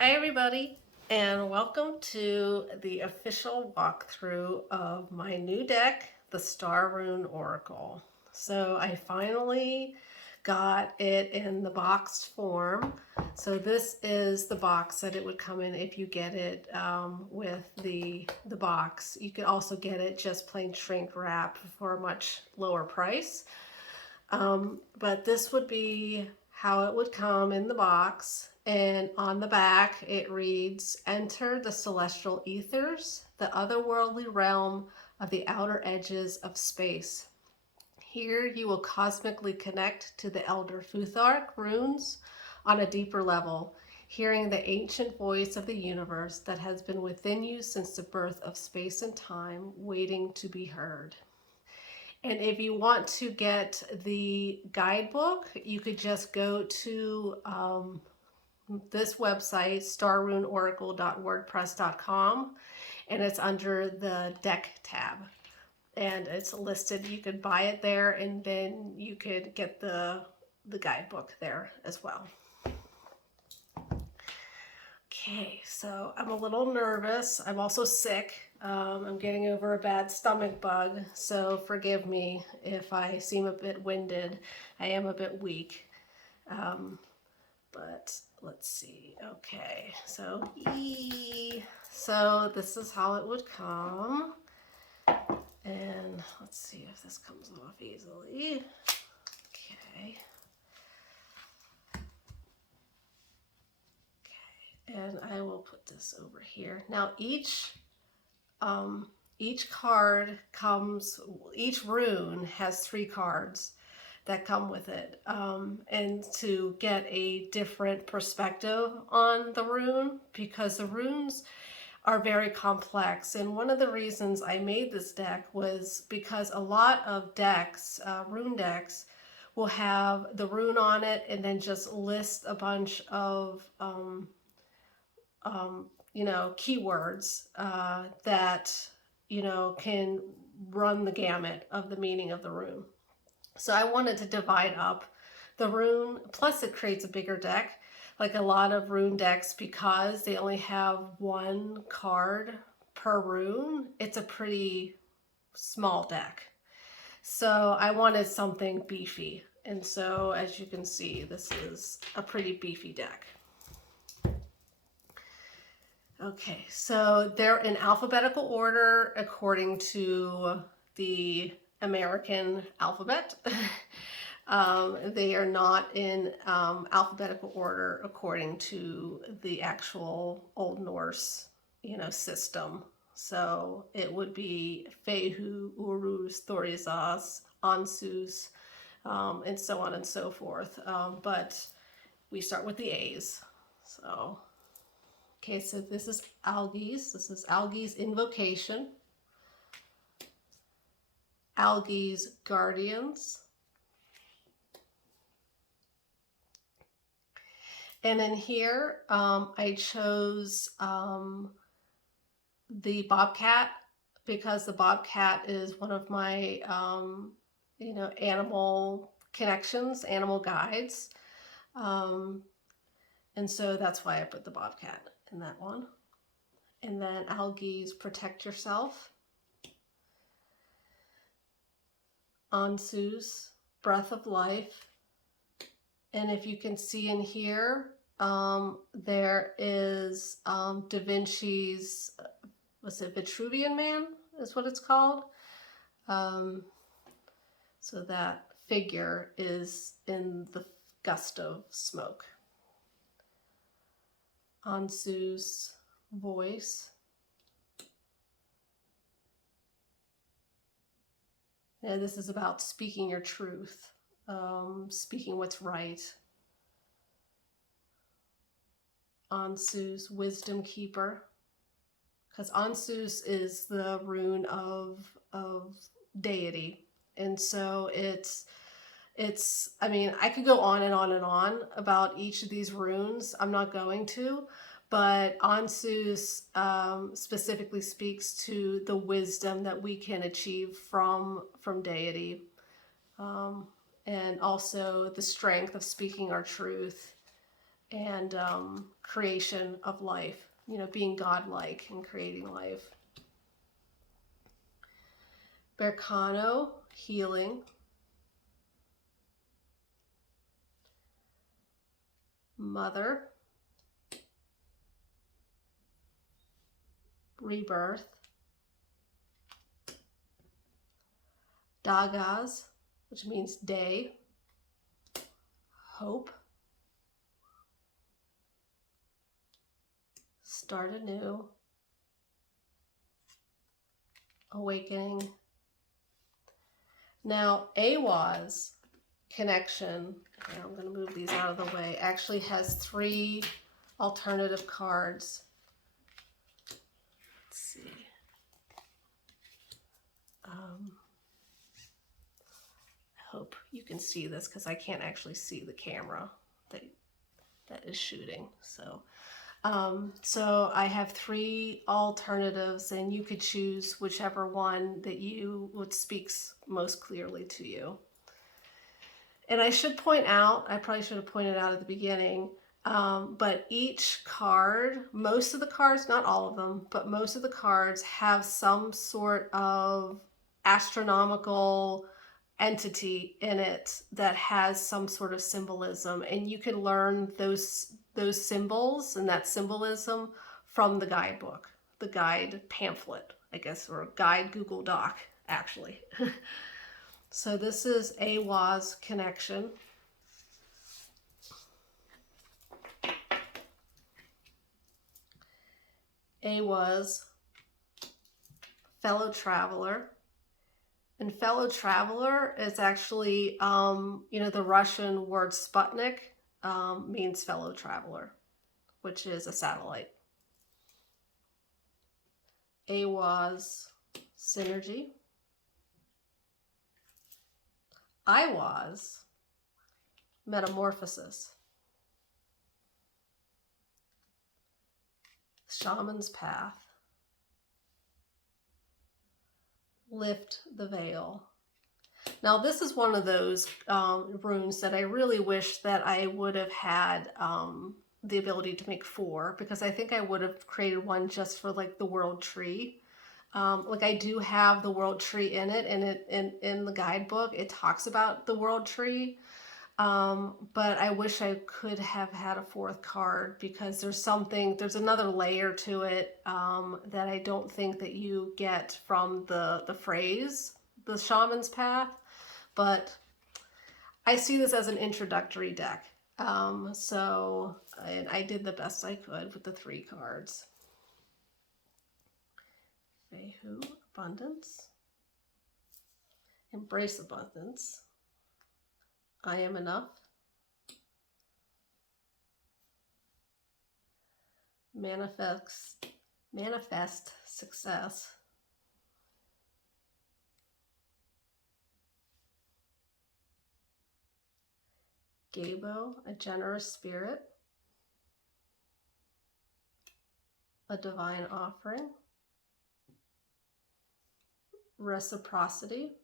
Hi everybody, and welcome to the official walkthrough of my new deck, the Star Rune Oracle. So I finally got it in the boxed form. So this is the box that it would come in if you get it with the box. You could also get it just plain shrink wrap for a much lower price. But this would be how it would come in the box. And on the back, it reads, "Enter the celestial ethers, the otherworldly realm of the outer edges of space. Here you will cosmically connect to the Elder Futhark runes on a deeper level, hearing the ancient voice of the universe that has been within you since the birth of space and time, waiting to be heard." And if you want to get the guidebook, you could just go to this website, starruneoracle.wordpress.com, and it's under the deck tab. And it's listed, you could buy it there, and then you could get the guidebook there as well. Okay, so I'm a little nervous. I'm also sick. I'm getting over a bad stomach bug, so forgive me if I seem a bit winded. I am a bit weak. But let's see. Okay, so so this is how it would come. And let's see if this comes off easily. Okay. And I will put this over here. Now each card comes, each rune has 3 cards that come with it. And to get a different perspective on the rune, because the runes are very complex. And one of the reasons I made this deck was because a lot of decks, rune decks, will have the rune on it and then just list a bunch of keywords that, can run the gamut of the meaning of the rune. So I wanted to divide up the rune, plus it creates a bigger deck, like a lot of rune decks, because they only have 1 card per rune. It's a pretty small deck. So I wanted something beefy. And so as you can see, this is a pretty beefy deck. Okay, so they're in alphabetical order according to the American alphabet. They are not in alphabetical order according to the actual Old Norse, system. So it would be Fehu, Uruz, Thorisas, Ansus, and so on and so forth. But we start with the A's. So. Okay, so this is Algi's. This is Algi's Invocation. Algi's Guardians. And in here, I chose the Bobcat, because the Bobcat is one of my, animal connections, animal guides. And so that's why I put the Bobcat in that one. And then Algi's Protect Yourself. Ansu's Breath of Life. And if you can see in here, there is Da Vinci's, was it Vitruvian Man is what it's called? So that figure is in the gust of smoke. Ansu's voice. And this is about speaking your truth, speaking what's right. Ansu's Wisdom Keeper, because Ansus is the rune of deity, and so it's. I mean, I could go on and on and on about each of these runes. I'm not going to, but Ansus specifically speaks to the wisdom that we can achieve from deity, and also the strength of speaking our truth, and creation of life, being godlike and creating life. Berkano, healing. Mother, rebirth. Dagas, which means day. Hope. Start anew. Awakening. Now, Awa's connection, and I'm going to move these out of the way, actually has 3 alternative cards. Let's see. I hope you can see this because I can't actually see the camera that is shooting. So I have 3 alternatives, and you could choose whichever one that would speaks most clearly to you. And I should point out, I probably should have pointed out at the beginning, but each card, most of the cards, not all of them, but most of the cards have some sort of astronomical entity in it that has some sort of symbolism, and you can learn those symbols and that symbolism from the guidebook, the guide pamphlet, I guess, or guide Google Doc, actually. So this is Awa's connection. Awa's fellow traveler. And fellow traveler is actually, the Russian word Sputnik means fellow traveler, which is a satellite. Awa's synergy. Iwa's metamorphosis. Shaman's path. Lift the veil. Now this is one of those runes that I really wish that I would have had the ability to make 4, because I think I would have created one just for like the world tree. Like I do have the world tree in it, and in the guidebook it talks about the world tree. But I wish I could have had a 4th card, because there's another layer to it that I don't think that you get from the phrase, the Shaman's Path. But I see this as an introductory deck. So I did the best I could with the 3 cards. Vehu, abundance. Embrace abundance. I am enough. Manifest success. Gabo, a generous spirit. A divine offering. Reciprocity.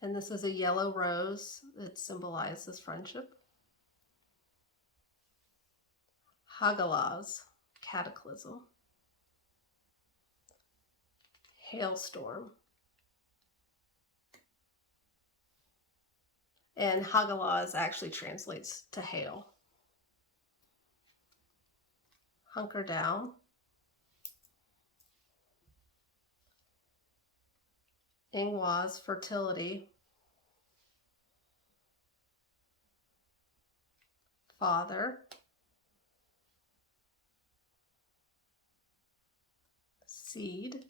And this is a yellow rose. It symbolizes friendship. Hagalaz, cataclysm. Hailstorm. And Hagalaz actually translates to hail. Hunker down. Ingwa's fertility. Father. Seed.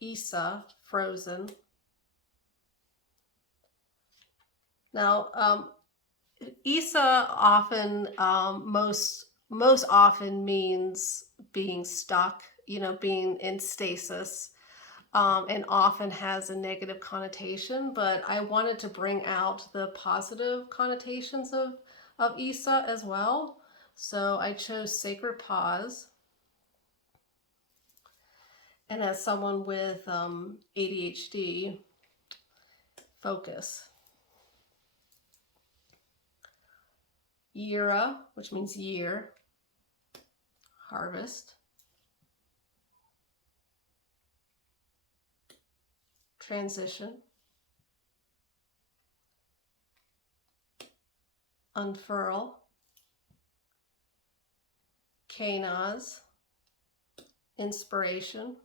Isa, frozen. Now, Isa often, most often means being stuck, being in stasis, and often has a negative connotation. But I wanted to bring out the positive connotations of Isa as well. So I chose Sacred Pause. And as someone with ADHD, focus. Yira, which means year, harvest, transition, unfurl, Kanaz, inspiration,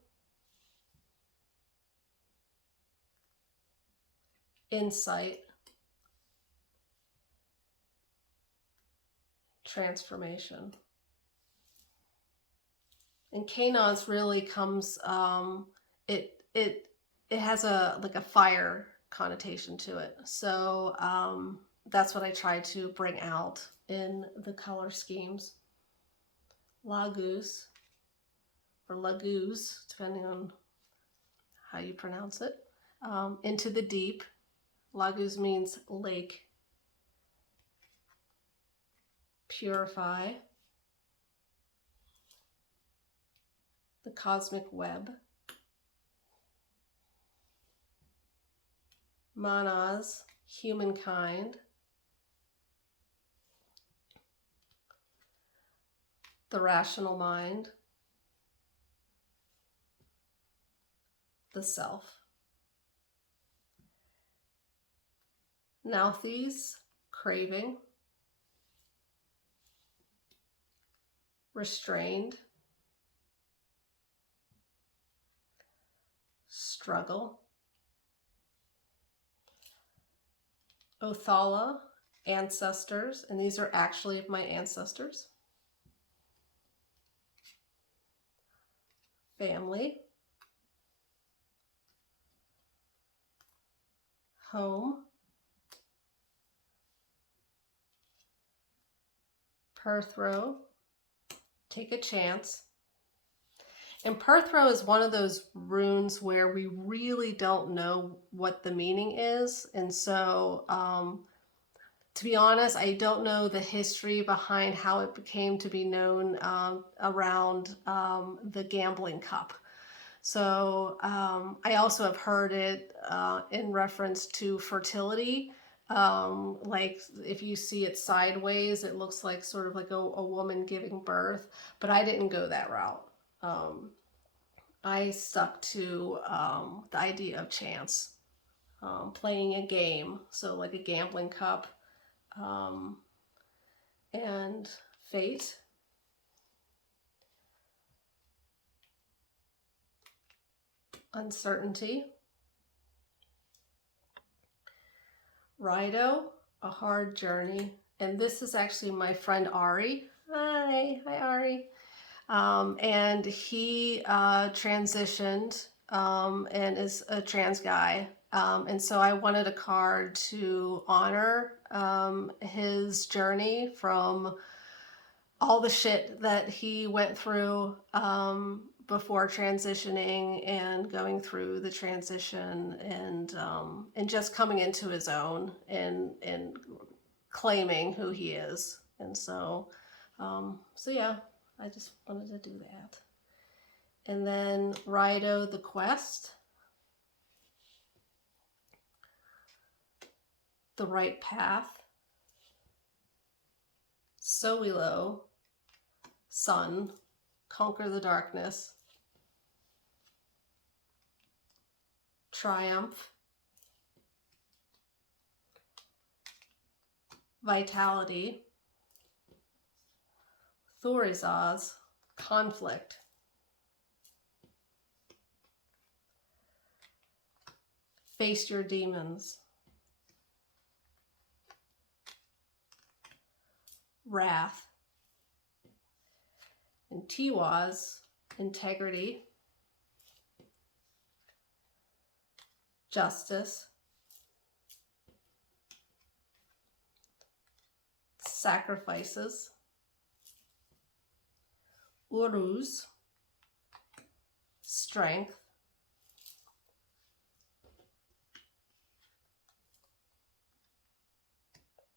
insight, transformation. And Kanaz really comes, it has a like a fire connotation to it. So that's what I try to bring out in the color schemes. Laguz, or Laguz, depending on how you pronounce it. Into the deep. Laguz means lake. Purify. The cosmic web. Manas, humankind. The rational mind. The self. Nauthies, craving. Restrained. Struggle. Othala, ancestors, and these are actually my ancestors. Family. Home. Perthrow, take a chance. And Perthrow is one of those runes where we really don't know what the meaning is. And so, to be honest, I don't know the history behind how it became to be known around the gambling cup. So I also have heard it in reference to fertility. Like if you see it sideways, it looks like sort of like a woman giving birth, but I didn't go that route. I stuck to the idea of chance, playing a game, so like a gambling cup, and fate. Uncertainty. Rido, a hard journey. And this is actually my friend Ari. Hi Ari. And he transitioned and is a trans guy. And so I wanted a card to honor his journey from all the shit that he went through before transitioning and going through the transition and just coming into his own and claiming who he is. And so yeah, I just wanted to do that. And then Rido, the quest. The right path. Sowilo, sun, conquer the darkness. Triumph. Vitality. Thurizaz, conflict. Face your demons. Wrath. And Tiwaz, integrity. Justice. Sacrifices. Uruz, strength.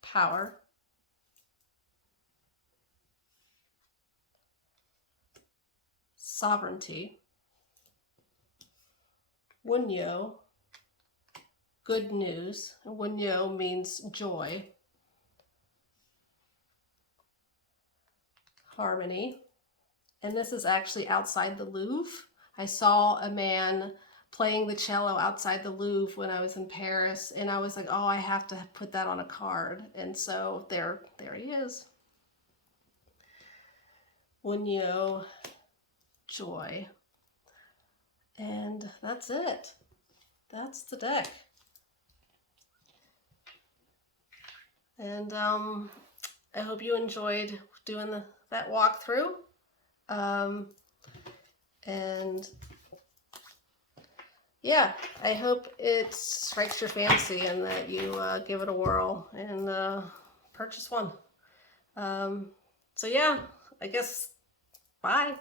Power. Sovereignty. Wunyo, good news. Wunyo means joy. harmony. And this is actually outside the Louvre. I saw a man playing the cello outside the Louvre when I was in Paris, and I was like, oh, I have to put that on a card. And so there he is. Wunyo Joy. And that's it. That's the deck. And I hope you enjoyed doing that walkthrough. And yeah, I hope it strikes your fancy and that you give it a whirl and purchase one. So yeah, I guess bye.